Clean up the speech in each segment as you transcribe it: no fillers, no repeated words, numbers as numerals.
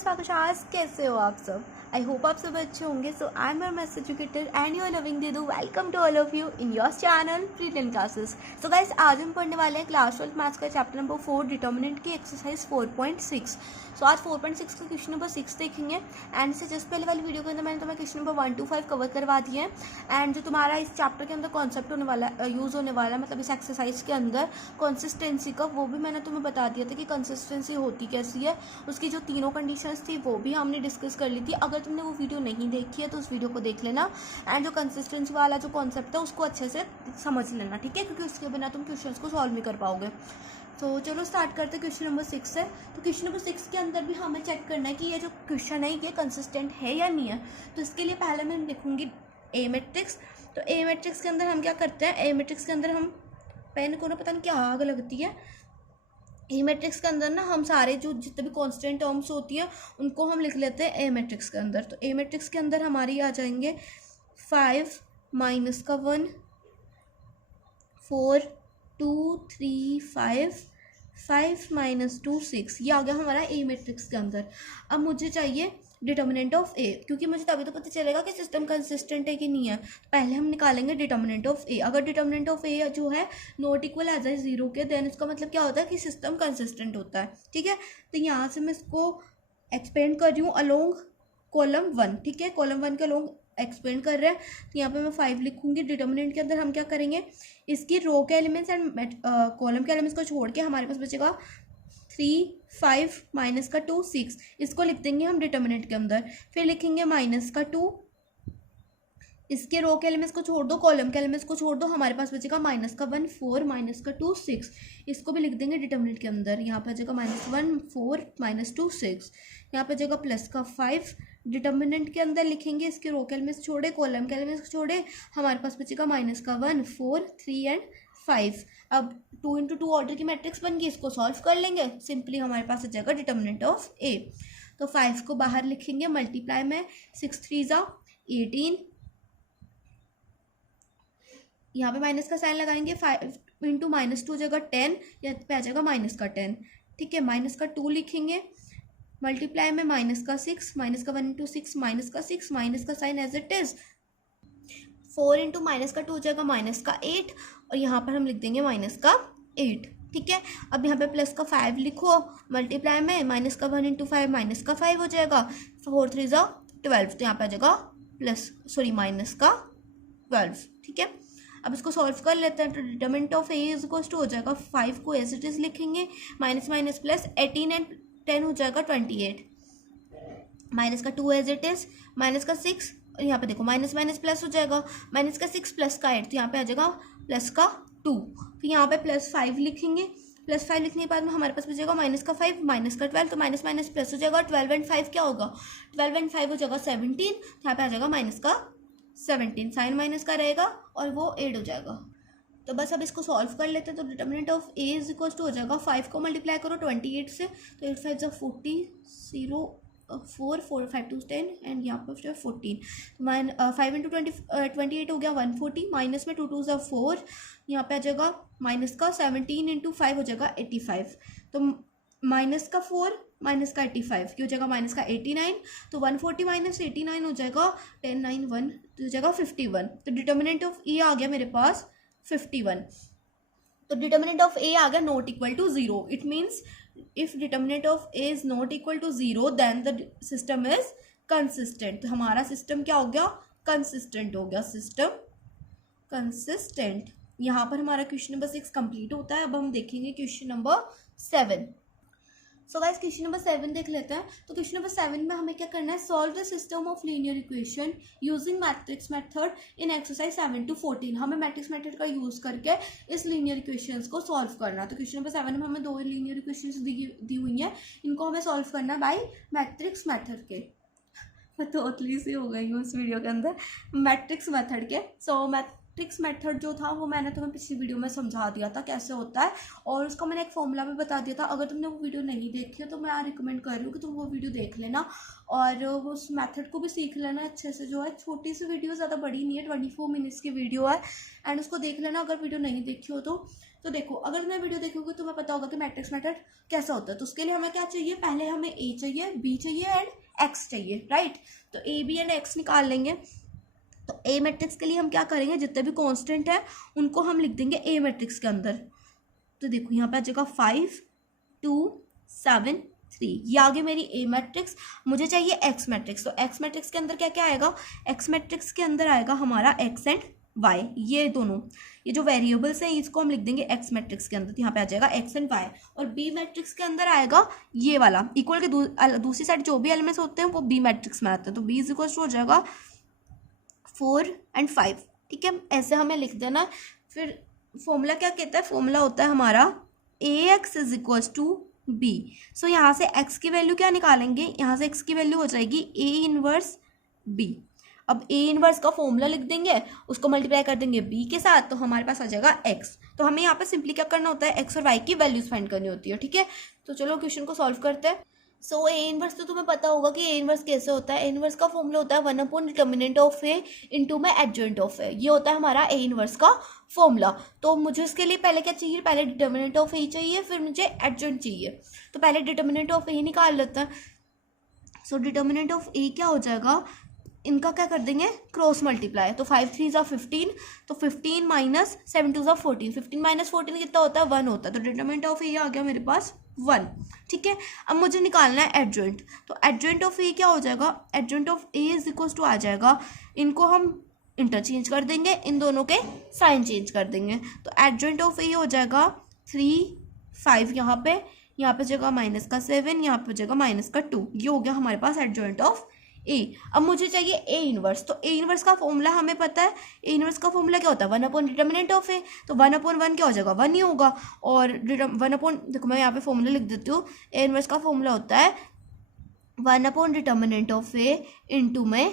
स्वागत है। आज कैसे हो आप सब? आई होप आप सब अच्छे होंगे। So I am your maths educator and you are loving Didu. Welcome to all of you in your channel free 10 classes. So guys, आज हम पढ़ने वाले हैं क्लास 12 मैथ्स का चैप्टर नंबर 4 डिटर्मिनेंट की एक्सरसाइज 4.6। सो आज 4.6 का क्वेश्चन नंबर 6 देखेंगे। एंड इससे जस्ट पहले वाली वीडियो के अंदर मैंने तुम्हें क्वेश्चन नंबर 1 to 5 कवर करवा दिए हैं। एंड जो तुम्हारा इस चैप्टर के अंदर कॉन्सेप्ट होने वाला यूज़ होने वाला है, मतलब इस एक्सरसाइज के अंदर कंसिस्टेंसी का, वो भी मैंने तुम्हें बता दिया था कि कंसिस्टेंसी होती कैसी है। उसकी जो तीनों कंडीशंस थी वो भी हमने डिस्कस कर ली थी। अगर तुमने वो वीडियो नहीं देखी है तो उस वीडियो को देख लेना एंड जो कंसिस्टेंसी वाला जो कॉन्सेप्ट है उसको अच्छे से समझ लेना, ठीक है, क्योंकि उसके बिना तुम क्वेश्चंस को सॉल्व नहीं कर पाओगे। तो चलो स्टार्ट करते हैं। क्वेश्चन नंबर 6 है। तो क्वेश्चन नंबर 6 के अंदर भी हमें चेक करना है कि ये जो क्वेश्चन है ये कंसिस्टेंट है या नहीं है। तो इसके लिए पहले मैं लिखूंगी ए मैट्रिक्स। तो ए मैट्रिक्स के अंदर हम क्या करते हैं, ए मैट्रिक्स के अंदर हम पेन को ना पता नहीं क्या आग लगती है। ए मैट्रिक्स के अंदर ना हम सारे जो जितने भी कांस्टेंट टर्म्स होती है उनको हम लिख लेते हैं ए मैट्रिक्स के अंदर। तो ए मैट्रिक्स के अंदर हमारी आ जाएंगे 5 माइनस का 1 4 2 3 5 5 माइनस 2 6। ये आ गया हमारा ए मैट्रिक्स के अंदर। अब मुझे चाहिए डिटर्मिनेंट ऑफ ए, क्योंकि मुझे तभी तो पता चलेगा कि सिस्टम कंसिस्टेंट है कि नहीं है। पहले हम निकालेंगे डिटर्मिनेंट ऑफ ए। अगर डिटर्मिनेंट ऑफ ए जो है नॉट इक्वल आ जाए 0 के, देन इसका मतलब क्या होता है कि सिस्टम कंसिस्टेंट होता है, ठीक है। तो यहाँ से मैं इसको एक्सपेंड कर रही हूँ अलोंग कॉलम 1, ठीक है, कॉलम 1 के अलोंग एक्सपेंड कर रहे हैं। तो यहाँ पे मैं 5 लिखूंगी। डिटर्मिनेंट के अंदर हम क्या करेंगे, इसकी रो के एलिमेंट्स एंड कॉलम के एलिमेंट्स को छोड़ के हमारे पास बचेगा 3 5 माइनस का 2 6। इसको लिख देंगे हम डिटर्मिनेंट के अंदर। फिर लिखेंगे माइनस का 2, इसके रो के एलिमेंट्स को छोड़ दो, कॉलम के एलिमेंट्स को छोड़ दो, हमारे पास बचेगा माइनस का 1 4 माइनस का 2 6। इसको भी लिख देंगे डिटर्मिनेंट के अंदर। यहाँ पे बचेगा -1 4 माइनस 2 6। यहाँ पे बचेगा प्लस का 5। डिटर्मिनेंट के अंदर लिखेंगे, इसके रो के एलिमेंट्स छोड़े, कॉलम के एलिमेंट्स छोड़े, हमारे पास बचेगा माइनस का 1 4 3 एंड 5। अब 2 into 2 ऑर्डर की मैट्रिक्स बन गई, इसको सॉल्व कर लेंगे। सिंपली हमारे पास आ जाएगा डिटर्मिनेंट ऑफ ए। तो 5 को बाहर लिखेंगे, मल्टीप्लाई में 6 3 ज़ा 18। यहाँ पे माइनस का साइन लगाएंगे। 5 इंटू -2 जगह 10, या पे आ जाएगा माइनस का 10, ठीक है। माइनस का 2 लिखेंगे, मल्टीप्लाई में माइनस का 6, माइनस का 1 इंटू 6 माइनस का 6, माइनस का sign as it is. 4 into minus का 2 जगह माइनस का 8, और यहाँ पर हम लिख देंगे माइनस का 8, ठीक है। अब यहाँ पे प्लस का 5 लिखो, मल्टीप्लाई में माइनस का 1 इंटू 5 माइनस का 5 हो जाएगा। 4 3 ज़ा 12, तो यहाँ पे आ जाएगा माइनस का 12, ठीक है। अब इसको सॉल्व कर लेते हैं। तो determinant of A is equal to हो जाएगा 5 को एज इट इज लिखेंगे, माइनस माइनस प्लस 18 एंड 10 हो जाएगा 28, माइनस का 2 एज इट इज, माइनस का 6, और यहाँ पे देखो माइनस माइनस प्लस हो जाएगा, माइनस का 6 प्लस का 8, तो यहाँ पे आ जाएगा प्लस का 2। तो यहाँ पे +5 लिखेंगे। +5 लिखने के बाद में हमारे पास बचेगा माइनस का 5 माइनस का 12, तो माइनस माइनस प्लस हो जाएगा। 12 एंड 5 क्या होगा, 12 एंड 5 हो जाएगा 17, तो यहाँ पे आ जाएगा माइनस का 17, साइन माइनस का रहेगा और वो 8 हो जाएगा। तो बस अब इसको सॉल्व कर लेते हैं। तो determinant of A is equal to हो जाएगा 5 को मल्टीप्लाई करो 28 से, तो 8 5 ज़ा 40 0 4 4 5 2 10 एंड यहाँ पर 14। 5 इंटू 28 हो गया 140, माइनस में 2 2 ज़ा 4, यहाँ पे आ जाएगा माइनस का 17 इंटू 5 हो जाएगा 85। तो माइनस का 4 माइनस का 85 की हो जाएगा माइनस का 89, तो 140 माइनस 89 हो जाएगा 10 9 1, तो हो जाएगा 51। तो डिटर्मिनेंट ऑफ ए आ गया मेरे पास 51। तो डिटर्मिनेंट ऑफ ए आ गया not equal to 0। It means if determinant of A is not equal to 0 then the system is consistent. तो हमारा सिस्टम क्या हो गया, कंसिस्टेंट हो गया, सिस्टम कंसिस्टेंट। यहाँ पर हमारा क्वेश्चन नंबर 6 कंप्लीट होता है। अब हम देखेंगे question number 7। So guys, question number 7 देख लेते हैं। तो क्वेश्चन नंबर 7 में हमें क्या करना है, solve the system of linear equation using matrix method in exercise 7 to 14। हमें मैट्रिक्स मेथड का यूज़ करके इस लीनियर इक्वेशंस को सॉल्व करना है। तो क्वेश्चन नंबर 7 में हमें 2 लीनियर इक्वेशंस दी हुई हैं, इनको हमें सॉल्व करना है बाई मैट्रिक्स मेथड के। मैं तोतली सी हो गई हूँ इस वीडियो के अंदर, मैट्रिक्स मेथड के। सो मैट्रिक्स मेथड जो था वो मैंने तुम्हें पिछली वीडियो में समझा दिया था कैसे होता है, और उसका मैंने एक फॉर्मूला भी बता दिया था। अगर तुमने वो वीडियो नहीं देखी है तो मैं रिकमेंड कर रही हूँ कि तुम वो वीडियो देख लेना और उस मेथड को भी सीख लेना अच्छे से। जो है छोटी सी वीडियो, ज़्यादा बड़ी नहीं है, 24 मिनट्स की वीडियो है, एंड उसको देख लेना अगर वीडियो नहीं देखी हो तो। तो देखो अगर तुम्हें वीडियो देखोगे तुम्हें पता होगा कि मैट्रिक्स मेथड कैसा होता है। तो उसके लिए हमें क्या चाहिए, पहले हमें ए चाहिए, बी चाहिए एंड एक्स चाहिए, राइट। तो ए बी एंड एक्स निकाल लेंगे। तो ए मैट्रिक्स के लिए हम क्या करेंगे, जितने भी कॉन्स्टेंट है उनको हम लिख देंगे ए मैट्रिक्स के अंदर। तो देखो यहाँ पे आ जाएगा 5 2 7 3, ये आगे मेरी ए मैट्रिक्स। मुझे चाहिए एक्स मैट्रिक्स, तो एक्स मैट्रिक्स के अंदर क्या क्या आएगा, एक्स मैट्रिक्स के अंदर आएगा हमारा एक्स एंड वाई, ये दोनों, ये जो वेरिएबल्स हैं इसको हम लिख देंगे एक्स मैट्रिक्स के अंदर। तो यहाँ पे आ जाएगा एक्स एंड वाई। और बी मैट्रिक्स के अंदर आएगा ये वाला, इक्वल के दूसरी साइड जो भी एलिमेंट्स होते हैं वो बी मैट्रिक्स में आते हैं। तो बी इज इक्वल टू हो जाएगा 4 एंड 5, ठीक है, ऐसे हमें लिख देना। फिर फॉर्मूला क्या कहता है, फॉर्मूला होता है हमारा A X is equal to B. So यहाँ से x की वैल्यू क्या निकालेंगे, यहाँ से x की वैल्यू हो जाएगी ए इनवर्स बी। अब ए इनवर्स का फॉर्मूला लिख देंगे, उसको मल्टीप्लाई कर देंगे b के साथ, तो हमारे पास आ जाएगा x। तो हमें यहाँ पे सिंपली क्या करना होता है, x और y की वैल्यूज फाइंड करनी होती है, ठीक है। तो चलो क्वेश्चन को सॉल्व करते हैं। सो ए इनवर्स तो तुम्हें पता होगा कि ए इनवर्स कैसे होता है। ए इनवर्स का फॉर्मूला होता है 1 डिटर्मिनेंट ऑफ ए इंटू में एडजॉइंट ऑफ ए, ये होता है हमारा ए इनवर्स का फॉर्मूला। तो मुझे इसके लिए पहले क्या चाहिए, पहले डिटर्मिनेंट ऑफ ए चाहिए, फिर मुझे एडजॉइंट चाहिए। तो पहले डिटर्मिनेंट ऑफ ए निकाल लेते हैं। सो डिटर्मिनेंट ऑफ ए क्या हो जाएगा, इनका क्या कर देंगे क्रॉस मल्टीप्लाई। तो 5 3 ज़ा 15, तो 15 माइनस 7 2 ज़ा 14, 15 माइनस 14 कितना होता है, 1 होता है। तो डिटर्मिनेंट ऑफ ए आ गया मेरे पास 1, ठीक है। अब मुझे निकालना है एडजॉइंट। तो एडजॉइंट ऑफ ए क्या हो जाएगा, adjoint of A is equal to आ जाएगा, इनको हम इंटरचेंज कर देंगे, इन दोनों के साइन चेंज कर देंगे। तो एडजॉइंट ऑफ ए हो जाएगा 3 5, यहाँ पे जगह माइनस का 7, यहाँ पे जगह माइनस का 2, ये हो गया हमारे पास एडजॉइंट ऑफ ए। अब मुझे चाहिए ए इनवर्स। तो ए इनवर्स का फॉर्मूला हमें पता है, ए इनवर्स का फॉर्मूला क्या होता है, 1 अपॉन डिटर्मिनेंट ऑफ ए। तो 1 अपॉन 1 क्या हो जाएगा, 1 ही होगा। और 1 अपॉन, देखो मैं यहाँ पे फॉर्मूला लिख देती हूँ, ए इनवर्स का फॉर्मूला होता है 1 upon determinant of A into में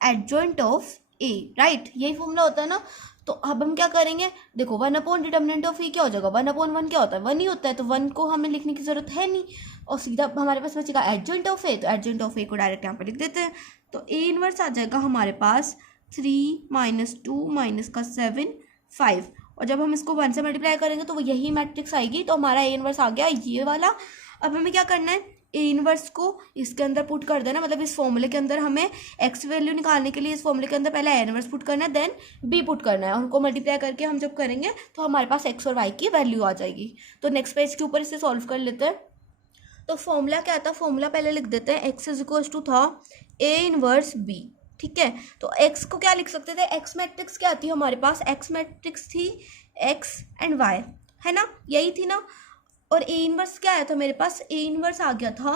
एडजॉइंट ऑफ ए, राइट, यही फॉर्मूला होता है ना। तो अब हम क्या करेंगे, देखो 1 अपॉन डिटर्मिनेंट ऑफ ए क्या हो जाएगा, 1 अपॉन 1 क्या होता है, 1 ही होता है। तो 1 को हमें लिखने की जरूरत है नहीं, और सीधा हमारे पास बचेगा एडजॉइंट ऑफ ए। तो एडजॉइंट ऑफ ए को डायरेक्ट यहाँ पे लिख देते हैं। तो ए इनवर्स आ जाएगा हमारे पास 3 माइनस 2 माइनस का 7 5, और जब हम इसको 1 से मल्टीप्लाई करेंगे तो वो यही मैट्रिक्स आएगी। तो हमारा ए इनवर्स आ गया ये वाला। अब हमें क्या करना है, ए इनवर्स को इसके अंदर पुट कर देना, मतलब इस फॉर्मूले के अंदर हमें एक्स वैल्यू निकालने के लिए इस फॉर्मूले के अंदर पहले ए इनवर्स पुट करना है, देन बी पुट करना है। उनको मल्टीप्लाई करके हम जब करेंगे तो हमारे पास एक्स और वाई की वैल्यू आ जाएगी। तो नेक्स्ट पेज के ऊपर इसे सॉल्व कर लेते हैं। तो फॉर्मूला क्या था, फॉर्मूला पहले लिख देते हैं, एक्स इज इक्वल टू था ए इनवर्स बी, ठीक है। तो एक्स को क्या लिख सकते थे, एक्स मैट्रिक्स क्या थी हमारे पास, एक्स मैट्रिक्स थी एक्स एंड वाई, है ना, यही थी ना। और ए इनवर्स क्या आया था मेरे पास, ए इनवर्स आ गया था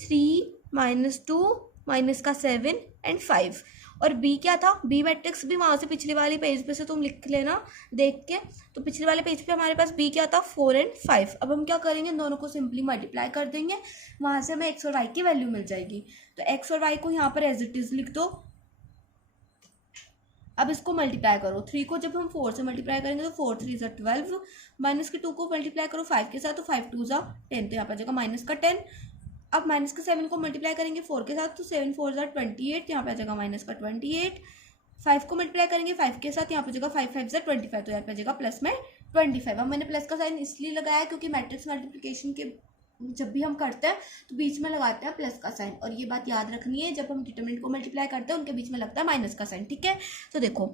3 माइनस 2 माइनस का 7 एंड 5। और बी क्या था, बी मैट्रिक्स भी वहाँ से पिछले वाले पेज पे से तुम लिख लेना देख के। तो पिछले वाले पेज पे हमारे पास बी क्या था, 4 एंड 5। अब हम क्या करेंगे, दोनों को सिंपली मल्टीप्लाई कर देंगे, वहाँ से हमें एक्स और वाई की वैल्यू मिल जाएगी। तो एक्स और वाई को यहाँ पर एज इट इज लिख दो। अब इसको मल्टीप्लाई करो, 3 को जब हम 4 से मल्टीप्लाई करेंगे तो 4 3 ज़ा 12, माइनस के 2 को मल्टीप्लाई करो 5 के साथ, तो 5 2 ज़ा 10, तो यहाँ पर आ जाएगा माइनस का 10। अब माइनस के 7 को मल्टीप्लाई करेंगे 4 के साथ, तो 7 4 ज़ा 28, यहाँ पे आ जाएगा माइनस का 28। 5 को मल्टीप्लाई करेंगे 5 के साथ, यहाँ पे जाएगा 5 5 ज़ा 25, तो यहाँ पे जाएगा प्लस में 25। अब मैंने प्लस का साइन इसलिए लगाया क्योंकि मैट्रिक्स मल्टीप्लिकेशन के जब भी हम करते हैं तो बीच में लगाते हैं प्लस का साइन, और ये बात याद रखनी है, जब हम डिटरमिनेंट को मल्टीप्लाई करते हैं उनके बीच में लगता है माइनस का साइन, ठीक है। तो देखो,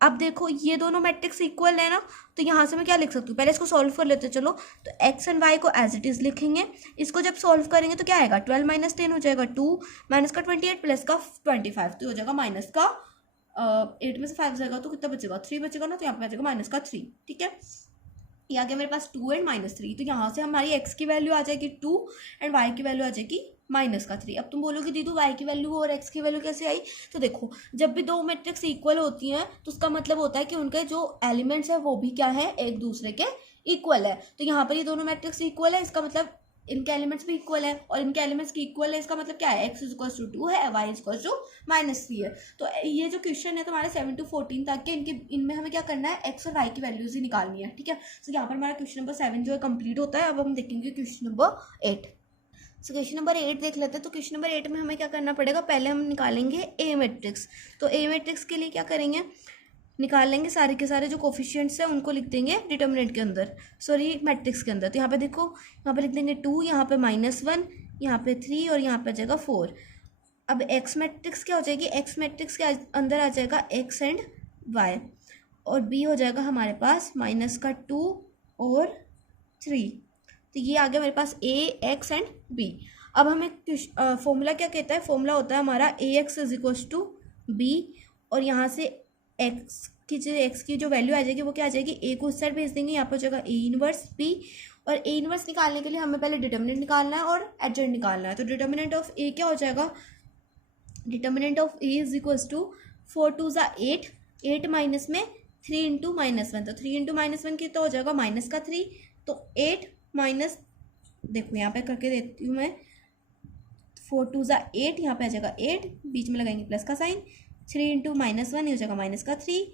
अब देखो ये दोनों मैट्रिक्स इक्वल है ना, तो यहाँ से मैं क्या लिख सकती हूँ, पहले इसको सॉल्व कर लेते हैं। चलो, तो एक्स एंड वाई को एज इट इज लिखेंगे। इसको जब सॉल्व करेंगे तो क्या आएगा, 12 माइनस 10 हो जाएगा 2, माइनस का 28 प्लस का 25, तो हो जाएगा माइनस का 8 में से 5 जाएगा तो कितना बचेगा, 3 बचेगा ना, तो यहाँ पे आ जाएगा माइनस का 3, ठीक है। ये आ गया मेरे पास 2 एंड माइनस 3। तो यहाँ से हमारी x की वैल्यू आ जाएगी 2 एंड y की वैल्यू आ जाएगी माइनस का 3। अब तुम बोलोगे दीदी y की वैल्यू और x की वैल्यू कैसे आई, तो देखो जब भी दो मैट्रिक्स इक्वल होती हैं तो उसका मतलब होता है कि उनके जो एलिमेंट्स है वो भी क्या है, एक दूसरे के इक्वल है। तो यहाँ पर ये दोनों मैट्रिक्स इक्वल है, इसका मतलब इनके एलिमेंट्स भी इक्वल है, और इनके एलिमेंट्स की इक्वल है, इसका मतलब क्या है, x इक्वल टू 2 है, y इक्वल टू -3 है। तो ये जो क्वेश्चन है तुम्हारे 7 to 14 तक के, इनमें हमें क्या करना है, x और y की वैल्यूज ही निकालनी है, ठीक है। तो यहाँ पर हमारा क्वेश्चन नंबर 7 जो है कंप्लीट होता है। अब हम देखेंगे question number 8। So question number 8 देख लेते हैं। तो क्वेश्चन नंबर 8 में हमें क्या करना पड़ेगा, पहले हम निकालेंगे ए मैट्रिक्स। तो ए मैट्रिक्स के लिए क्या करेंगे, निकाल लेंगे सारे के सारे जो कोफिशिएंट्स हैं उनको लिख देंगे डिटर्मिनेंट के अंदर, सॉरी मैट्रिक्स के अंदर। तो यहाँ पे देखो, यहाँ पे लिख देंगे 2, यहाँ पे -1, यहाँ पे 3 और यहाँ पे आ जाएगा 4। अब एक्स मैट्रिक्स क्या हो जाएगी, एक्स मैट्रिक्स के अंदर आ जाएगा एक्स एंड वाई, और बी हो जाएगा हमारे पास -2 और 3। तो ये आ गया मेरे पास ए, एक्स एंड बी। अब हमें फॉर्मूला क्या कहता है, फॉर्मूला होता है हमारा AX = B, और यहाँ से एक्स की जो वैल्यू आ जाएगी वो क्या आ जाएगी, ए को उस साइड भेज देंगे, यहाँ पर हो जाएगा A−1B। और A−1 निकालने के लिए हमें पहले डिटर्मिनेंट निकालना है और एडजॉइंट निकालना है। तो डिटर्मिनेंट ऑफ ए क्या हो जाएगा, डिटर्मिनेंट ऑफ ए = 4 2 = 8, 8 माइनस में 3 × -1, तो 3 × -1 कितना हो जाएगा -3। तो 8 माइनस, देखो यहाँ पे करके देती हूँ मैं, 4 2 = 8, यहाँ पे आ जाएगा 8, बीच में लगाएंगे प्लस का साइन, 3 × -1 ये हो जाएगा -3।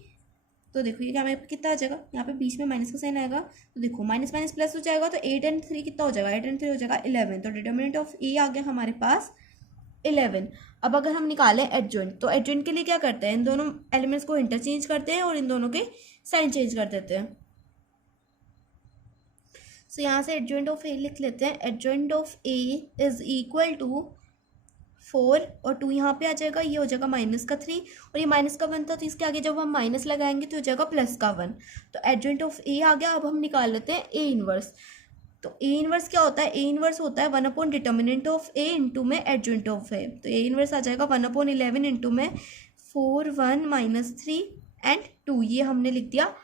तो देखो ये क्या हमें कितना आ जाएगा, यहाँ पे बीच में माइनस का साइन आएगा, तो देखो माइनस माइनस प्लस हो जाएगा, तो 8 और 3 कितना हो जाएगा, 8 और 3 हो जाएगा 11। तो डिटर्मिनेंट ऑफ ए आ गया हमारे पास 11। अब अगर हम निकालें एडजॉइंट, तो एडजॉइंट के लिए क्या करते हैं, इन दोनों एलिमेंट्स को इंटरचेंज करते हैं और इन दोनों के साइन चेंज कर देते हैं। सो यहाँ से एडजॉइंट ऑफ ए लिख लेते हैं, एडजॉइंट ऑफ ए = 4 और 2 यहाँ पे आ जाएगा, ये हो जाएगा -3 और ये -1 था, तो इसके आगे जब हम माइनस लगाएंगे तो हो जाएगा +1। तो एडजॉइंट ऑफ ए आ गया। अब हम निकाल लेते हैं ए इनवर्स। तो ए इनवर्स क्या होता है, ए इनवर्स होता है 1/डिटर्मिनेंट ऑफ ए इंटू में एडजॉइंट ऑफ ए। तो ए इनवर्स आ जाएगा 1/11 इंटू में 4 1 -3 एंड 2, ये हमने लिख दिया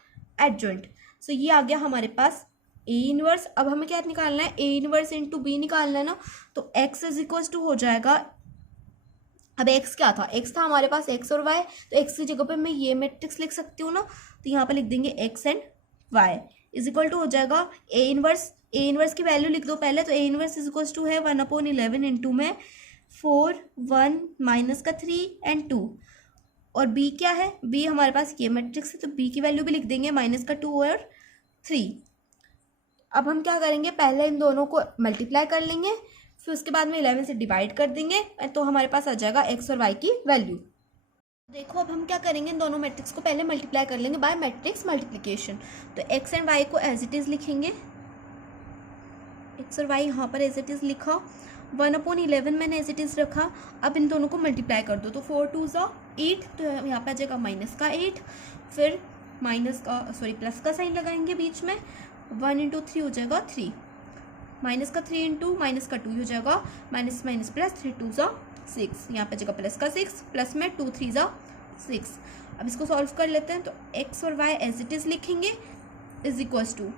एडजॉइंट। सो ये आ गया हमारे पास ए इनवर्स। अब हमें क्या निकालना है, ए इनवर्स इंटू बी निकालना है ना। तो x = हो जाएगा, अब x क्या था, x था हमारे पास x और y, तो x की जगह पे मैं ये मैट्रिक्स लिख सकती हूँ ना, तो यहाँ पे लिख देंगे x एंड y = हो जाएगा ए इनवर्स की वैल्यू लिख दो पहले। तो ए इनवर्स = है 1/11 इंटू में 4 1 -3 एंड 2। और b क्या है, b हमारे पास ये मैट्रिक्स है, तो b की वैल्यू भी लिख देंगे -2 और 3। अब हम क्या करेंगे, पहले इन दोनों को मल्टीप्लाई कर लेंगे, फिर उसके बाद में 11 से डिवाइड कर देंगे, तो हमारे पास आ जाएगा x और y की वैल्यू। देखो अब हम क्या करेंगे, इन दोनों मैट्रिक्स को पहले मल्टीप्लाई कर लेंगे बाय मैट्रिक्स मल्टीप्लिकेशन। तो x एंड y को एज इट इज़ लिखेंगे, x और y यहाँ पर एज इट इज़ लिखा, 1/11 मैंने एज इट इज़ रखा। अब इन दोनों को मल्टीप्लाई कर दो, तो 4 2 = 8, तो यहाँ पे आ जाएगा -8, फिर प्लस का साइन लगाएंगे बीच में, 1 × 3 हो जाएगा 3, -3 × -2 हो जाएगा, माइनस माइनस प्लस, 3 2 = 6, यहाँ पे जगह प्लस का 6, प्लस में 2 3 = 6। अब इसको सॉल्व कर लेते हैं। तो x और y एज इट इज़ लिखेंगे =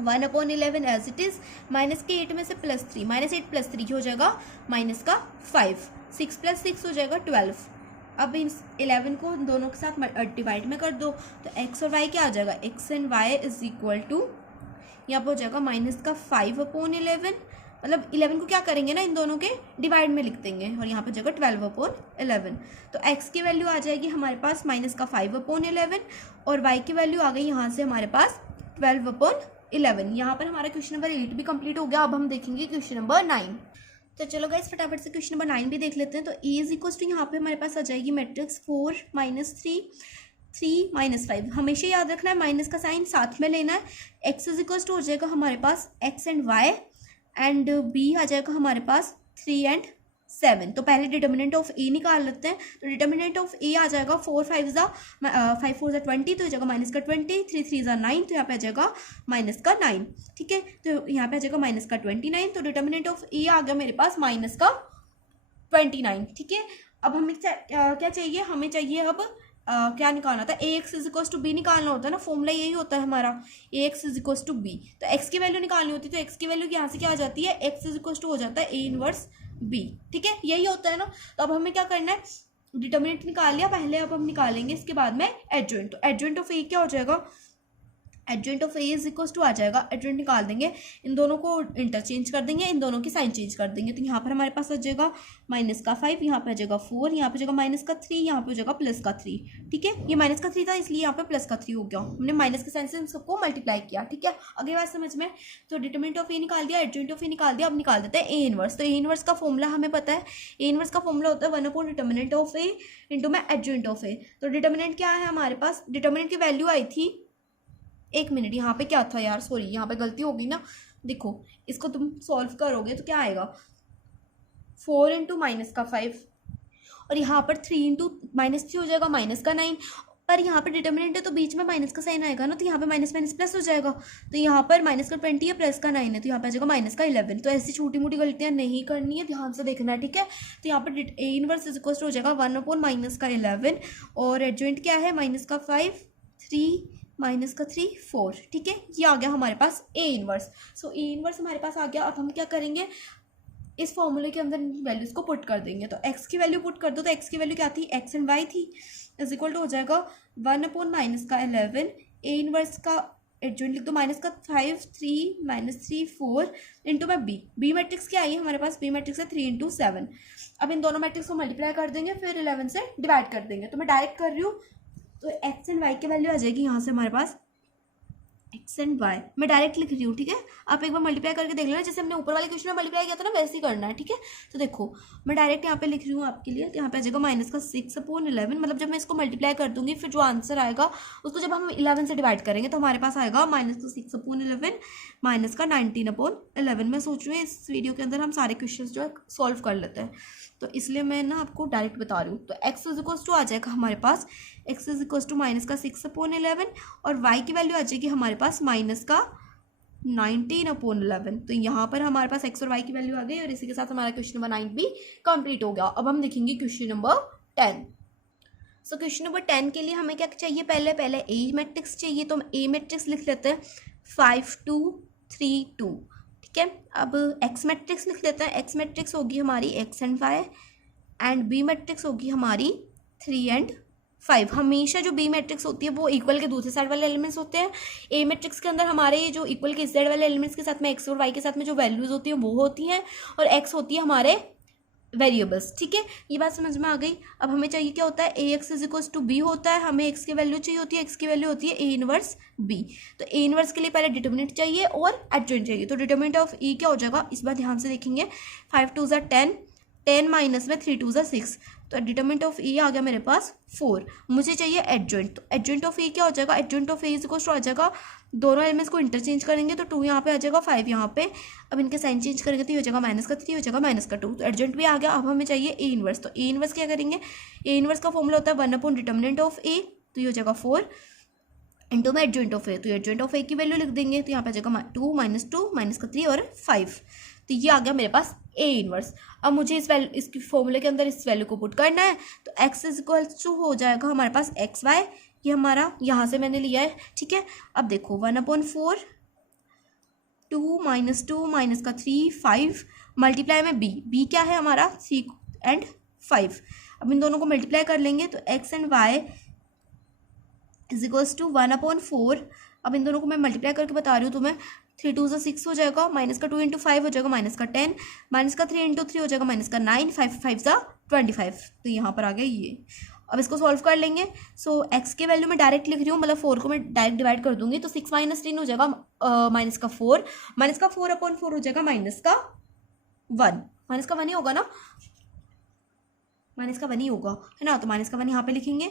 1/11 एज इट इज़, -8 में से +3, -8 + 3 हो जाएगा -5, 6 + 6 हो जाएगा 12। अब इन 11 को दोनों के साथ डिवाइड में कर दो, तो x और y क्या आ जाएगा, x एंड y = यहाँ पर हो जाएगा -5/11, मतलब 11 को क्या करेंगे ना, इन दोनों के डिवाइड में लिख देंगे, और यहाँ पर जगह 12/11। तो x की वैल्यू आ जाएगी हमारे पास -5/11 और y की वैल्यू आ गई यहाँ से हमारे पास 12/11। यहाँ पर हमारा क्वेश्चन नंबर 8 भी कंप्लीट हो गया। अब हम देखेंगे क्वेश्चन नंबर 9। तो चलो गाइस फटाफट से क्वेश्चन नंबर 9 भी देख लेते हैं। तो ए = यहाँ पे हमारे पास आ जाएगी मैट्रिक्स 4 -3 3 -5। हमेशा याद रखना है माइनस का साइन साथ में लेना है। x = हो जाएगा हमारे पास x and y and b आ जाएगा हमारे पास 3 एंड 7। तो पहले डिटर्मिनेंट ऑफ ए निकाल लेते हैं। तो डिटर्मिनेंट ऑफ ए आ जाएगा 4 5 = 5 4 = 20, तो हो जाएगा -20, 3 3 = 9, तो यहाँ पे आ जाएगा -9। ठीक है, तो यहाँ पे आ जाएगा -29। तो डिटर्मिनेंट ऑफ ए आ गया मेरे पास -29। ठीक है, अब हमें क्या चाहिए, हमें चाहिए अब क्या निकालना था, AX = B निकालना होता है ना, फॉर्मूला यही होता है हमारा, AX = B। तो x की वैल्यू निकालनी होती है, तो x की वैल्यू यहाँ से क्या आ जाती है, x = हो जाता है A इनवर्स B। ठीक है, यही होता है ना। तो अब हमें क्या करना है, डिटर्मिनेंट निकाल लिया पहले, अब हम निकालेंगे इसके बाद में एडजॉइंट। तो एडजॉइंट ऑफ ए क्या हो जाएगा, adjoint of A is equal to आ जाएगा, एडजॉइंट निकाल देंगे, इन दोनों को इंटरचेंज कर देंगे, इन दोनों की साइन चेंज कर देंगे। तो यहाँ पर हमारे पास आ जाएगा -5, यहाँ पे आ जाएगा 4, यहाँ पे आ जाएगा -3, यहाँ पे हो जाएगा +3। ठीक है, ये -3 था इसलिए यहाँ पे +3 हो गया, हमने माइनस के साइन से इन सबको मल्टीप्लाई किया। ठीक है, अगली बात समझ में। तो डिटरमिनेंट ऑफ ए निकाल दिया, एडजॉइंट ऑफ ए निकाल दिया, अब निकाल देते हैं ए इनवर्स। तो ए इनवर्स का फॉर्मूला हमें पता है, ए इनवर्स का फॉर्मूला होता है 1 डिटरमिनेंट ऑफ ए इंटू में एडजॉइंट ऑफ ए। तो डिटरमिनेंट क्या है हमारे पास, डिटरमिनेंट की वैल्यू आई थी, एक मिनट यहाँ पे क्या था यार, सॉरी यहाँ पे गलती हो गई ना। देखो इसको तुम सॉल्व करोगे तो क्या आएगा, 4 इंटू -5 और यहाँ पर 3 इंटू -3 हो जाएगा -9, पर यहाँ पर डिटरमिनेंट है तो बीच में माइनस का साइन आएगा ना, तो यहाँ पे माइनस माइनस प्लस हो जाएगा। तो यहाँ पर -20 है, +9 है, तो यहाँ पे आ जाएगा -11। तो ऐसी छोटी मोटी गलतियाँ नहीं करनी है, ध्यान से देखना है। ठीक है, तो यहाँ पर A inverse is equal to हो जाएगा 1/-11 और एडजॉइंट क्या है -5 3 -3 4। ठीक है, ये आ गया हमारे पास A inverse. So A inverse हमारे पास आ गया। अब हम क्या करेंगे, इस फॉर्मूले के अंदर वैल्यूज को पुट कर देंगे। तो एक्स की वैल्यू पुट कर दो, तो एक्स की वैल्यू क्या थी, एक्स एंड वाई थी, इज इक्वल टू हो जाएगा 1/-11 ए इनवर्स का एडजॉइंट लिख दो -5 3 -3 4 इंटू में बी मैट्रिक्स क्या आई है हमारे पास, बी मैट्रिक्स है 3 इंटू 7। अब इन दोनों मैट्रिक्स को मल्टीप्लाई कर देंगे, फिर 11 से डिवाइड कर देंगे। तो मैं डायरेक्ट कर रही हूँ, तो एक्स एंड वाई की वैल्यू आ जाएगी यहाँ से हमारे पास एक्स एंड वाई, मैं डायरेक्ट लिख रही हूँ। ठीक है, आप एक बार मल्टीप्लाई करके देख लेना, जैसे हमने ऊपर वाले क्वेश्चन में मल्टीप्लाई किया था ना, वैसे ही करना है। ठीक है, तो देखो मैं डायरेक्ट यहाँ पे लिख रही हूँ आपके लिए, तो यहाँ पे आ जाएगा -6/11, मतलब जब मैं इसको मल्टीप्लाई कर दूंगी फिर जो आंसर आएगा उसको जब हम 11 से डिवाइड करेंगे तो हमारे पास आएगा -6/11 -19/11। मैं सोच रही हूँ इस वीडियो के अंदर हम सारे क्वेश्चन जो है सॉल्व कर लेते हैं, तो इसलिए मैं ना आपको डायरेक्ट बता रही हूँ। तो एक्स इज इक्वल टू आ जाएगा हमारे पास, एक्स इज इक्वल टू -6/11 और वाई की वैल्यू आ जाएगी हमारे पास -19/11। तो यहाँ पर हमारे पास एक्स और वाई की वैल्यू आ गई और इसी के साथ हमारा क्वेश्चन नंबर 9 भी कंप्लीट हो गया। अब हम देखेंगे question number 10। So question number 10 के लिए हमें क्या चाहिए, पहले ए मैट्रिक्स चाहिए, तो हम ए मैट्रिक्स लिख लेते हैं 5 2 3 2। ठीक है, अब एक्स मैट्रिक्स लिख लेते हैं, एक्स मैट्रिक्स होगी हमारी x and y and B matrix होगी हमारी 3 एंड 5। हमेशा जो बी मैट्रिक्स होती है वो इक्वल के दूसरे साइड वाले एलिमेंट्स होते हैं। ए मैट्रिक्स के अंदर हमारे जो इक्वल के इस साइड वाले एलिमेंट्स के साथ में एक्स और वाई के साथ में जो वैल्यूज होती हैं वो होती हैं, और एक्स होती है हमारे वेरिएबल्स। ठीक है, ये बात समझ में आ गई। अब हमें चाहिए क्या होता है, A X is equal to B होता है, हमें एक्स की वैल्यू चाहिए होती है, एक्स की वैल्यू होती है ए इनवर्स बी। तो ए इनवर्स के लिए पहले डिटरमिनेंट चाहिए और एडजॉइंट चाहिए। तो डिटरमिनेंट ऑफ ई क्या हो जाएगा, इस बार ध्यान से देखेंगे, 5 2 10, 10 माइनस में 3 2 6, तो डिटरमिनेंट ऑफ ई आ गया मेरे पास 4। मुझे चाहिए एडजॉइंट, तो एडजॉइंट ऑफ ई क्या हो जाएगा, adjoint of A is equal to आ जाएगा, दोनों एलिमेंट्स को इंटरचेंज करेंगे तो 2 यहाँ पे आ जाएगा, 5 यहाँ पे, अब इनके साइन चेंज करेंगे तो ये हो जाएगा -3 हो जाएगा -2। तो एडजॉइंट भी आ गया। अब हमें चाहिए ए इनवर्स, तो ए इनवर्स क्या करेंगे, ए इनवर्स का फॉर्मूला होता है 1 डिटरमिनेंट ऑफ ए, तो ये हो जाएगा 4 इंटू में एडजॉइंट ऑफ ए, तो एडजॉइंट ऑफ ए की वैल्यू लिख देंगे, तो यहाँ पे आ जाएगा 2 -2 -3 और 5। तो ये आ गया मेरे पास ए इनवर्स। अब मुझे इसकी फॉर्मूले के अंदर इस वैल्यू को पुट करना है, तो एक्स इज इक्वल टू हो जाएगा हमारे पास एक्स वाई, ये हमारा यहाँ से मैंने लिया है। ठीक है, अब देखो 1/4 2 -2 -3 5 मल्टीप्लाई में बी क्या है हमारा 3 एंड 5। अब इन दोनों को मल्टीप्लाई कर लेंगे तो x and y is equals to 1/4। अब इन दोनों को मैं मल्टीप्लाई करके बता रही हूँ तुम्हें, 3 2 6 हो जाएगा, -2 इंटू 5 हो जाएगा -10, -3 इंटू 3 हो जाएगा -9, 5 5 25। तो यहाँ पर आ गया ये। अब इसको सॉल्व कर लेंगे। सो एक्स की वैल्यू मैं डायरेक्ट लिख रही हूँ, मतलब 4 को मैं डायरेक्ट डिवाइड कर दूंगी, तो 6 - 3 हो जाएगा -4, -4/4 हो जाएगा -1, -1 ही होगा ना, -1 ही होगा है ना, तो -1 यहाँ पे लिखेंगे,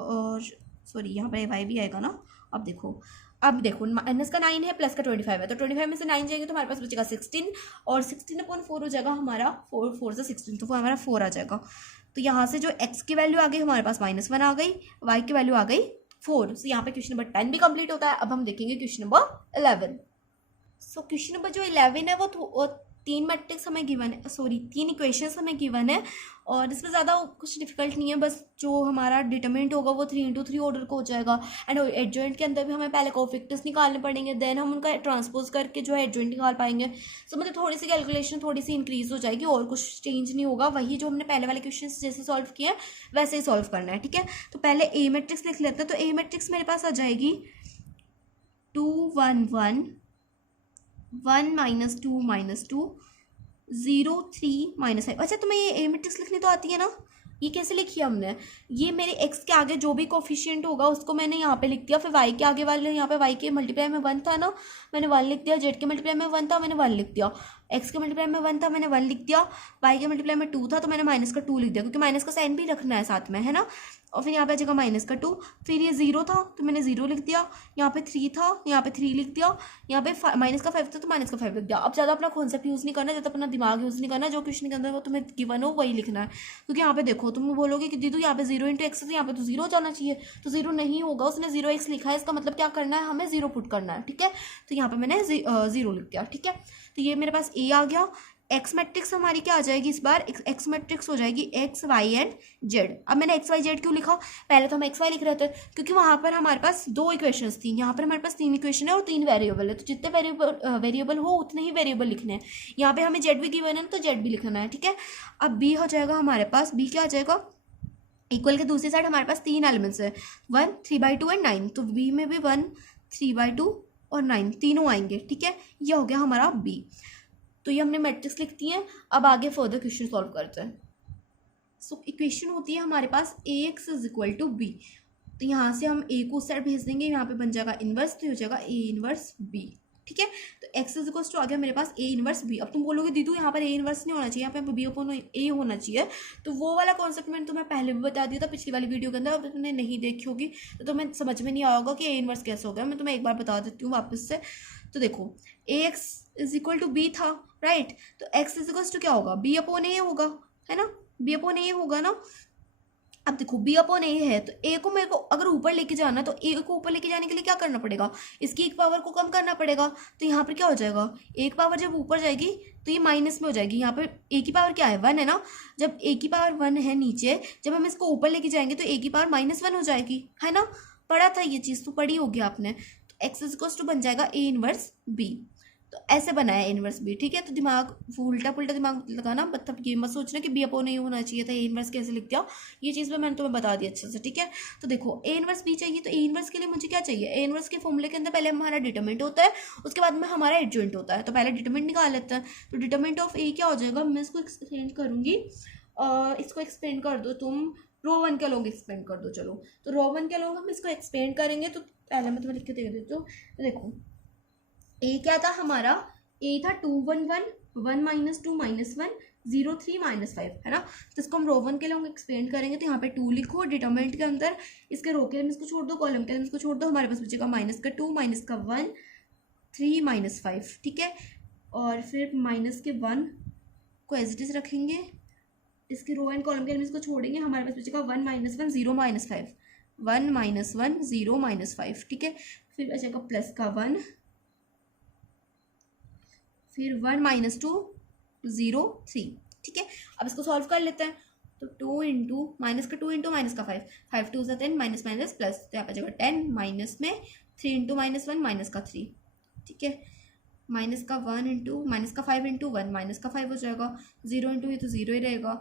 और सॉरी यहाँ पे वाई भी आएगा ना। अब देखो -9 है प्लस का 25 है, तो 25 में से 9 जाएंगे तो हमारे पास बचेगा 16, और 16/4 हो जाएगा हमारा 4 से 16, तो वो हमारा 4 आ जाएगा। तो यहाँ से जो x की वैल्यू आ गई हमारे पास -1 आ गई, y की वैल्यू आ गई 4। सो यहाँ पे क्वेश्चन नंबर 10 भी कंप्लीट होता है। अब हम देखेंगे question number 11। So question number जो 11 है वो 3 मैट्रिक्स हमें गिवन है, सॉरी 3 इक्वेशंस हमें गिवन है, और इसमें ज़्यादा कुछ डिफिकल्ट नहीं है, बस जो हमारा डिटरमिनेंट होगा वो 3 × 3 ऑर्डर का हो जाएगा। एंड एडजॉइंट के अंदर भी हमें पहले कोफैक्टर्स निकालने पड़ेंगे, देन हम उनका ट्रांसपोज करके जो है एडजॉइंट निकाल पाएंगे। सो मतलब थोड़ी सी कैलकुलेशन थोड़ी सी इंक्रीज हो जाएगी, और कुछ चेंज नहीं होगा, वही जो हमने पहले वाले क्वेश्चन जैसे सॉल्व किए हैं वैसे ही सॉल्व करना है। ठीक है, तो पहले ए मैट्रिक्स लिख लेते हैं। तो ए मैट्रिक्स मेरे पास आ जाएगी 2 1 1 1 -2 0 3 -5। अच्छा, तुम्हें ये ए मैट्रिक्स लिखनी तो आती है ना? ये कैसे लिखी है हमने? ये मेरे एक्स के आगे जो भी कोफिशिएंट होगा उसको मैंने यहाँ पे लिख दिया, फिर वाई के आगे वाले, यहाँ पे वाई के मल्टीप्लाई में 1 था ना, मैंने 1 लिख दिया। जेड के मल्टीप्लाई में 1 था, मैंने 1 लिख दिया। एक्स के मल्टीप्लाई में 1 था, मैंने 1 लिख दिया। वाई के मल्टीप्लाई में 2 था तो मैंने -2 लिख दिया, क्योंकि माइनस का साइन भी रखना है साथ में, है ना। और फिर यहाँ पे आ जाएगा -2। फिर ये 0 था तो मैंने 0 लिख दिया। यहाँ पे 3 था, यहाँ पे 3 लिख दिया। यहाँ पे -5 था तो -5 लिख दिया। अब ज़्यादा अपना कॉन्सेप्ट यूज़ नहीं करना, ज़्यादा अपना दिमाग यूज़ नहीं करना। जो क्वेश्चन के अंदर वो तुम्हें गिवन हो वही लिखना है। क्योंकि यहाँ पे देखो, तुम बोलोगे कि दीदी यहाँ पे 0 × x है तो यहाँ पे तो 0 जाना चाहिए, तो 0 नहीं होगा। उसने 0x लिखा है, इसका मतलब क्या करना है, हमें 0 पुट करना है। ठीक है, तो यहाँ पे मैंने 0 लिख दिया। ठीक है, तो ये मेरे पास ए आ गया। एक्स मैट्रिक्स हमारी क्या आ जाएगी इस बार? एक्स मैट्रिक्स हो जाएगी एक्स वाई एंड जेड। अब मैंने एक्स वाई जेड क्यों लिखा? पहले तो हम एक्स वाई लिख रहे थे, क्योंकि वहाँ पर हमारे पास 2 इक्वेशंस थी, यहाँ पर हमारे पास 3 इक्वेशन है और 3 वेरिएबल है। तो जितने वेरिएबल हो उतने ही वेरिएबल लिखने हैं। यहाँ पे हमें जेड भी गिवन है तो जेड भी लिखना है। ठीक है, अब बी हो जाएगा हमारे पास। बी क्या आ जाएगा? इक्वल के दूसरी साइड हमारे पास 3 एलिमेंट्स है, 1 3/2 एंड 9। तो बी में भी 1 3/2 और 9 तीनों आएंगे। ठीक है, ये हो गया हमारा बी। तो ये हमने मैट्रिक्स लिख दी है। अब आगे फर्दर क्वेश्चन सॉल्व करते हैं। सो इक्वेशन होती है हमारे पास Ax = b। तो यहाँ से हम a को उस साइड भेज देंगे, यहाँ पे बन जाएगा इनवर्स, तो हो जाएगा A इनवर्स b। ठीक है, तो x = आ गया मेरे पास A इनवर्स b। अब तुम बोलोगे दीदू यहाँ पर A इनवर्स नहीं होना चाहिए, यहाँ पे b/a होना चाहिए। तो वो वाला कॉन्सेप्ट मैंने तुम्हें पहले भी बता दिया था पिछली वाली वीडियो के अंदर। अब तुमने नहीं देखी होगी तो तुम्हें समझ में नहीं आया होगा कि A इनवर्स कैसे हो गया। मैं तुम्हें एक बार बता देती हूँ वापस से। तो देखो, Ax = b था, राइट। तो x = क्या होगा? b/a होगा, है ना। b/a होगा ना। अब देखो b/a है तो a को मेरे को अगर ऊपर लेके जाना है तो a को ऊपर लेके जाने के लिए क्या करना पड़ेगा? इसकी एक पावर को कम करना पड़ेगा। तो यहाँ पर क्या हो जाएगा? एक पावर जब ऊपर जाएगी तो ये माइनस में हो जाएगी। यहाँ पर a की पावर क्या है? 1 है ना। जब a की पावर 1 है नीचे, जब हम इसको ऊपर लेके जाएंगे तो a की पावर -1 हो जाएगी, है ना। पढ़ा था ये चीज़, तो पढ़ी होगी आपने। तो x = बन जाएगा A इनवर्स b। तो ऐसे बनाया A इनवर्स b। ठीक है, तो दिमाग उल्टा पुल्टा दिमाग लगाना, मतलब ये मत सोचना कि b/a नहीं होना चाहिए था, A इनवर्स कैसे लिख दिया। ये चीज़ में मैंने तुम्हें बता दी अच्छे से। ठीक है, तो देखो A इनवर्स b चाहिए, तो A इनवर्स के लिए मुझे क्या चाहिए? A इनवर्स के फॉर्मूले के अंदर पहले हमारा डिटरमिनेंट होता है, उसके बाद में हमारा एडजॉइंट होता है। तो पहले डिटरमिनेंट निकाल लेते हैं। तो डिटरमिनेंट ऑफ A क्या हो जाएगा? मैं इसको एक्सप्लेन करूँगी, इसको एक्सप्लेन कर दो तुम। रो 1 के लोग एक्सप्लेन कर दो। चलो, तो रो 1 के लोग हम इसको एक्सप्लेन करेंगे। तो पहले मैं तुम्हें लिख के दे देती हूँ। तो देखो, A क्या था हमारा? A था 2 1 1 1 -2 -1 0 3 -5, है ना। तो इसको हम रो 1 के लिए हम एक्सपेंड करेंगे। तो यहाँ पे 2 लिखो डिटरमिनेंट के अंदर, इसके रो के एलिमेंट्स को छोड़ दो, कॉलम के एलिमेंट्स को छोड़ दो। हमारे पास बचेगा -2 -1 3 -5। ठीक है, और फिर -1 को एज इट इज रखेंगे, इसके रो एंड कॉलम के एलिमेंट्स को छोड़ेंगे। हमारे पास बचेगा 1 -1 0 -5 1 -1 0 -5। ठीक है, फिर बचेगा +1, फिर 1 -2 0 3। ठीक है, अब इसको सॉल्व कर लेते हैं। तो 2 × -2 × -5 5 2 10 माइनस माइनस प्लस, तो यहाँ पे जाएगा 10 माइनस में 3 × -1 -3। ठीक है, -1 × -5 × 1 -5 हो जाएगा। 0 × ये तो 0 ही रहेगा,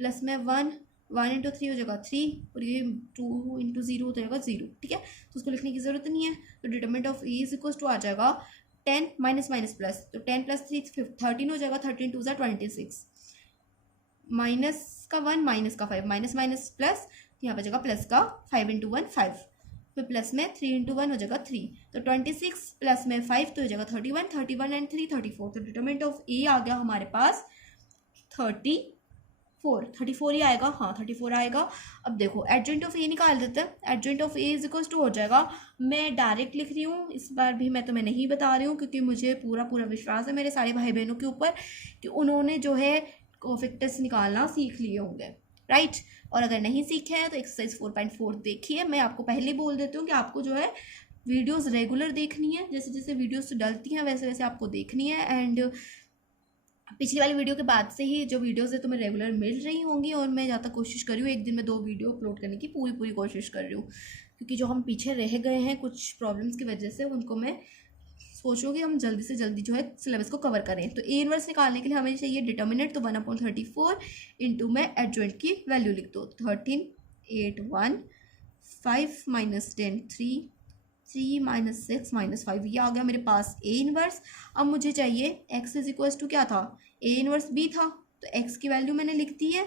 प्लस में 1 1 × 3 हो जाएगा 3, और ये 2 × 0 हो जाएगा 0। ठीक है, तो उसको लिखने की जरूरत नहीं है। तो डिटरमिनेंट ऑफ A = आ जाएगा 10 माइनस माइनस प्लस, तो 10 + 3 13 हो जाएगा। 13 2 26, -1 -5 माइनस माइनस प्लस, यहाँ पे जाएगा +5 × 1 5, फिर प्लस में 3 × 1 हो जाएगा 3, तो 26 प्लस में 5 तो हो जाएगा 31 31 एंड 3 34। तो डिटरमिनेंट ऑफ A आ गया हमारे पास 34 ही आएगा। हाँ, 34 आएगा। अब देखो एडजॉइंट ऑफ A निकाल देते हैं। एडजॉइंट ऑफ A = हो जाएगा, मैं डायरेक्ट लिख रही हूँ इस बार भी, मैं तुम्हें नहीं बता रही हूँ, क्योंकि मुझे पूरा विश्वास है मेरे सारे भाई बहनों के ऊपर कि उन्होंने जो है कोफिक्टस निकालना सीख लिए होंगे, राइट। और अगर नहीं सीखे हैं तो एक्सरसाइज 4.4 देखिए। मैं आपको पहले ही बोल देती हूँ कि आपको जो है वीडियोस रेगुलर देखनी है, जैसे जैसे वीडियोस डलती हैं वैसे वैसे आपको देखनी है। एंड पिछली वाली वीडियो के बाद से ही जो वीडियोस है तुम्हें रेगुलर मिल रही होंगी, और मैं ज़्यादा कोशिश कर रही हूँ एक दिन में 2 वीडियो अपलोड करने की पूरी कोशिश कर रही हूँ, क्योंकि जो हम पीछे रह गए हैं कुछ प्रॉब्लम्स की वजह से, उनको मैं सोच रही हूँ कि हम जल्दी से जल्दी जो है सिलेबस को कवर करें। तो A इनवर्स निकालने के लिए हमें चाहिए डिटरमिनेंट, तो 1/34 इंटू में एडजॉइंट की वैल्यू लिख दो। 13 8 1 5 -10 3 3 माइनस 6 माइनस 5, ये आ गया मेरे पास ए इनवर्स। अब मुझे चाहिए एक्स इज इक्वल्स टू क्या था, ए इनवर्स बी था, तो एक्स की वैल्यू मैंने लिख दी है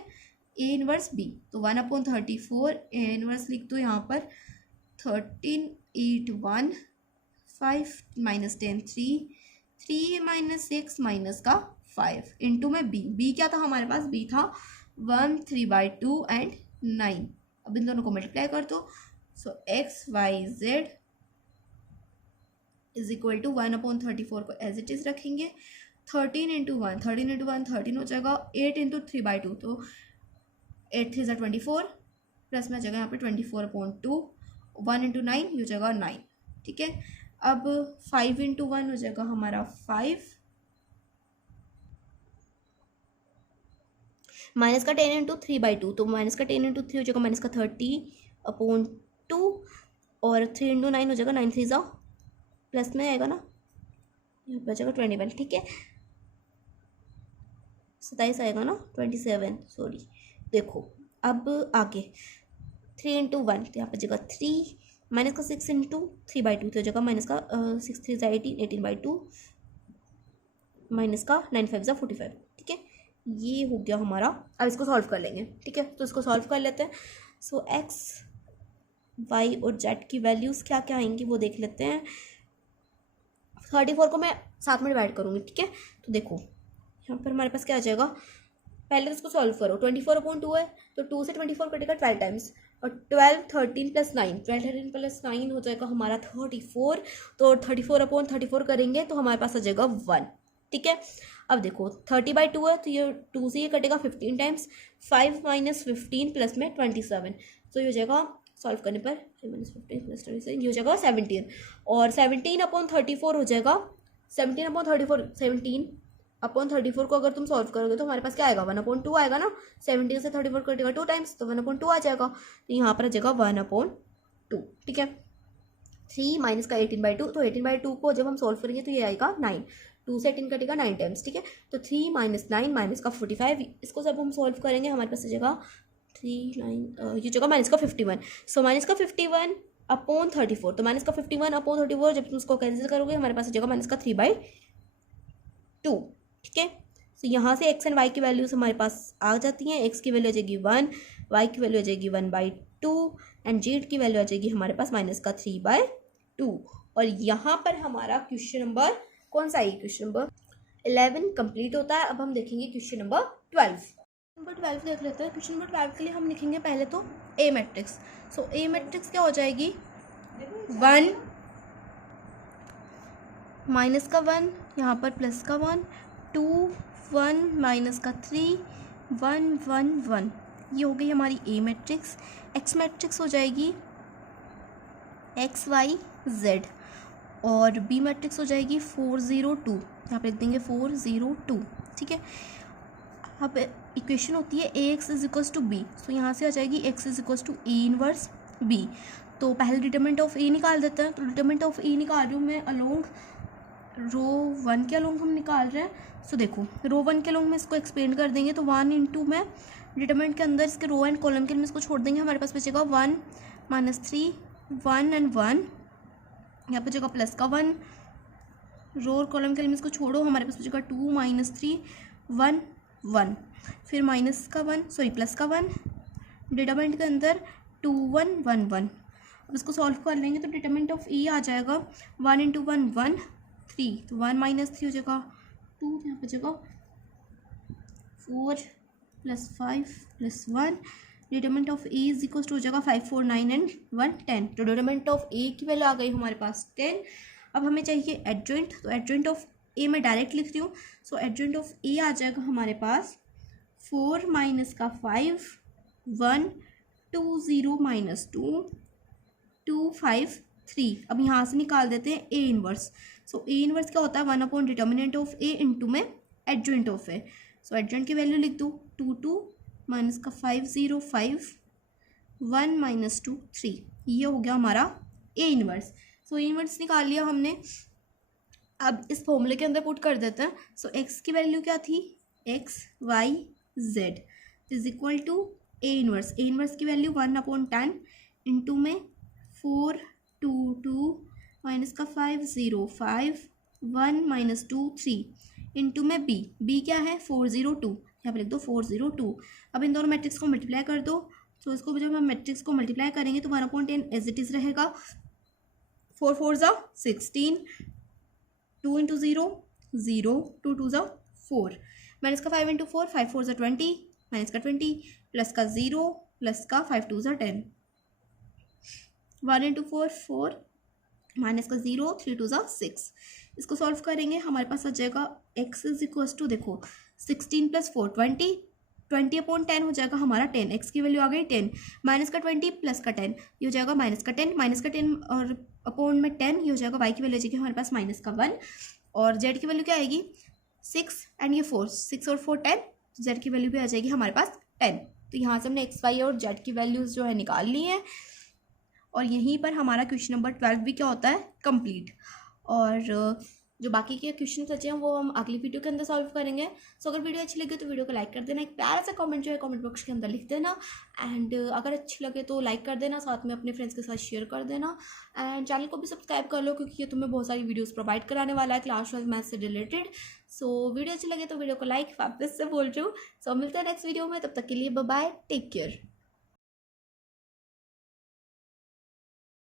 ए इनवर्स बी, तो 1/34 ए इनवर्स लिख दो यहाँ पर 13 8 1 5 माइनस 10 3 माइनस 6 माइनस का 5 इंटू में बी क्या था हमारे पास, बी था 1 3/2 एंड 9। अब इन दोनों को मल्टीप्लाई कर दो, so X Y Z is equal to 1/34 को एज इट इज रखेंगे, 13 इंटू 1 13 हो जाएगा, 8 इंटू 3/2 तो 8 3 ज़ा 24 प्लस में आ जाएगा यहाँ पे 24/2, 1 इंटू 9 ये हो जाएगा 9, ठीक है। अब 5 इंटू 1 हो जाएगा हमारा 5, माइनस का 10 इंटू 3/2 तो माइनस का 10 इंटू 3 हो जाएगा माइनस का 30/2 और 3 इंटू 9 हो जाएगा 9 3 ज़ा प्लस में आएगा ना, यहाँ पर जाएगा 21, ठीक है 27 आएगा ना 27 सॉरी। देखो अब आगे 3 इंटू 1 तो यहाँ पर जाएगा 3, माइनस का 6 इंटू 3/2 तो हो जाएगा माइनस का 6 3 ज़ा 18 18/2 माइनस का 9 5 ज़ा 45, ठीक है ये हो गया हमारा। अब इसको सॉल्व कर लेंगे, ठीक है तो इसको सॉल्व कर लेते हैं। सो एक्स वाई और जेड की वैल्यूज़ क्या क्या आएंगी वो देख लेते हैं। 34 को मैं साथ में डिवाइड करूँगी, ठीक है तो देखो यहाँ पर हमारे पास क्या आ जाएगा, पहले तो इसको सॉल्व करो, 24/2 है तो 2 से 24 कटेगा 12 टाइम्स और 12 13 प्लस 9 12 13 प्लस 9 हो जाएगा हमारा 34, तो 34/34 करेंगे तो हमारे पास आ जाएगा 1, ठीक है। अब देखो 30/2 है तो ये 2 से ये कटेगा 15 टाइम्स, 5 माइनस 15 प्लस में 27 तो ये हो जाएगा सॉल्व करने पर 5 माइनस 15 प्लस 27 ये हो जाएगा 17 और 17/34 हो जाएगा 17/34 को अगर तुम सॉल्व करोगे तो हमारे पास क्या आएगा 1/2 आएगा ना, 17 से 34 कटेगा 2 टाइम्स तो 1/2 आ जाएगा, तो यहाँ पर आ जाएगा 1/2, ठीक है। 3 माइनस का 18/2 तो 18/2 को जब हम सॉल्व करेंगे तो ये आएगा 9, 2 से 18 कटेगा 9 टाइम्स, ठीक है तो 3 माइनस 9 माइनस का 45, इसको जब हम सॉल्व करेंगे हमारे पास आ जाएगा 3 9 ये जगह माइनस का 51, सो माइनस का 51/34 तो माइनस का 51/34 जब तुम उसको कैंसिल करोगे हमारे पास आ जाएगा माइनस का 3/2, ठीक है। तो यहाँ से एक्स एंड वाई की वैल्यूज हमारे पास आ जाती हैं, एक्स की वैल्यू आ जाएगी 1, वाई की वैल्यू आ जाएगी 1/2 एंड जेड की वैल्यू आ जाएगी हमारे पास माइनस का 3/2। और यहाँ पर हमारा क्वेश्चन नंबर कौन सा है, क्वेश्चन नंबर 11 कंप्लीट होता है। अब हम देखेंगे क्वेश्चन नंबर 12। नंबर 12 देख लेते हैं। क्वेश्चन नंबर 12 के लिए हम लिखेंगे पहले तो ए मैट्रिक्स। सो ए मैट्रिक्स क्या हो जाएगी, 1 माइनस का 1 यहाँ पर प्लस का 1 2 1 माइनस का 3 1 1 1, ये हो गई हमारी ए मैट्रिक्स। एक्स मैट्रिक्स हो जाएगी एक्स वाई जेड और बी मैट्रिक्स हो जाएगी 4 0 2, यहाँ पे लिख देंगे 4 0 2, ठीक है। अब इक्वेशन होती है A X is equals to B, so यहाँ से आ जाएगी X is equals to A inverse B. तो पहले डिटरमिनेंट ऑफ ए निकाल देते हैं। तो डिटरमिनेंट ऑफ ए निकाल रही हूँ मैं अलोंग रो 1 के अलोंग हम निकाल रहे हैं। सो देखो रो 1 के अलोंग में इसको एक्सपेंड कर देंगे तो 1 इंटू में डिटरमिनेंट के अंदर इसके रो एंड कॉलम के लिए इसको छोड़ देंगे, हमारे पास बचेगा 1 माइनस 3 1 एंड 1, यहाँ पे जगह प्लस का 1, रो और कॉलम के लिए इसको छोड़ो, हमारे पास बचेगा 2 माइनस 3 1 1, फिर माइनस का 1 सॉरी प्लस का 1, डिटरमिनेंट के अंदर 2 1 1 1। अब इसको सॉल्व कर लेंगे तो डिटरमिनेंट ऑफ ए आ जाएगा 1 इंटू 1 1 3, तो 1 माइनस 3 हो जाएगा 2, यहाँ पर जगह 4 plus 5 plus 1, determinant of A is equal to हो जाएगा 5 4 9 एंड 1 10। तो डिटरमिनेंट ऑफ ए की वैल्यू आ गई हमारे पास 10। अब हमें चाहिए एडजॉइंट, तो एडजॉइंट ऑफ ए मैं डायरेक्ट लिख रही हूँ। सो एडजॉइंट ऑफ ए आ जाएगा हमारे पास 4 माइनस का 5 1 2 0 माइनस 2 2 5 3। अब यहाँ से निकाल देते हैं A inverse. So A inverse क्या होता है 1 upon determinant of A into में adjoint of A. So adjoint की वैल्यू लिख दूँ 2 2 माइनस का 5 0 5 1 माइनस 2 3, ये हो गया हमारा A inverse. So A inverse निकाल लिया हमने। अब इस फॉर्मूले के अंदर पुट कर देते हैं। सो एक्स की वैल्यू क्या थी, x Y Z is equal to A inverse. A inverse की वैल्यू 1 अपॉन 10 इंटू में 4 2 माइनस का 5 0 5 1 माइनस 2 3 इंटू में बी क्या है 402, यहाँ पे लिख दो 402। अब इन दोनों मैट्रिक्स को मल्टीप्लाई कर दो, तो इसको जब हम मैट्रिक्स को मल्टीप्लाई करेंगे तो 1/10 एज इट इज़ रहेगा। 4 4 ज़ा 16, 2 इंटू 0 0, 2 2 ज़ा 4, माइनस का 5 इंटू 4 5 4 ज़ा 20, माइनस का 20 प्लस का 0 प्लस का 5 2 ज़ा 10, 1 इंटू 4 4, माइनस का 0 3 2 ज़ा 6। इसको सॉल्व करेंगे, हमारे पास आ जाएगा x इज इक्वल टू देखो 16 प्लस 4 20, 20/10 हो जाएगा हमारा 10, x की वैल्यू आ गई 10, माइनस का 20 प्लस का 10 ये हो जाएगा माइनस का 10 और अपॉन में 10 ये हो जाएगा y की वैल्यू आ जाएगी हमारे पास माइनस का 1, और z की वैल्यू क्या आएगी 6 एंड ये 4, 6 और 4 10, तो z की वैल्यू भी आ जाएगी हमारे पास 10। तो यहाँ से हमने x y और z की वैल्यूज़ जो है निकाल ली है, और यहीं पर हमारा क्वेश्चन नंबर 12 भी क्या होता है कंप्लीट। और जो बाकी के क्वेश्चन बचे हैं वो हम अगली वीडियो के अंदर सॉल्व करेंगे। सो अगर वीडियो अच्छी लगे तो वीडियो को लाइक कर देना, एक प्यारा सा कमेंट जो है कमेंट बॉक्स के अंदर लिख देना, एंड अगर अच्छी लगे तो लाइक कर देना, साथ में अपने फ्रेंड्स के साथ शेयर कर देना, एंड चैनल को भी सब्सक्राइब कर लो क्योंकि ये तुम्हें बहुत सारी वीडियोज़ प्रोवाइड कराने वाला है क्लास 12 मैथ से रिलेटेड। सो वीडियो अच्छी लगे तो वीडियो को लाइक वापस से बोल रही हूँ। सो मिलते हैं नेक्स्ट वीडियो में, तब तक के लिए बाय बाय, टेक केयर।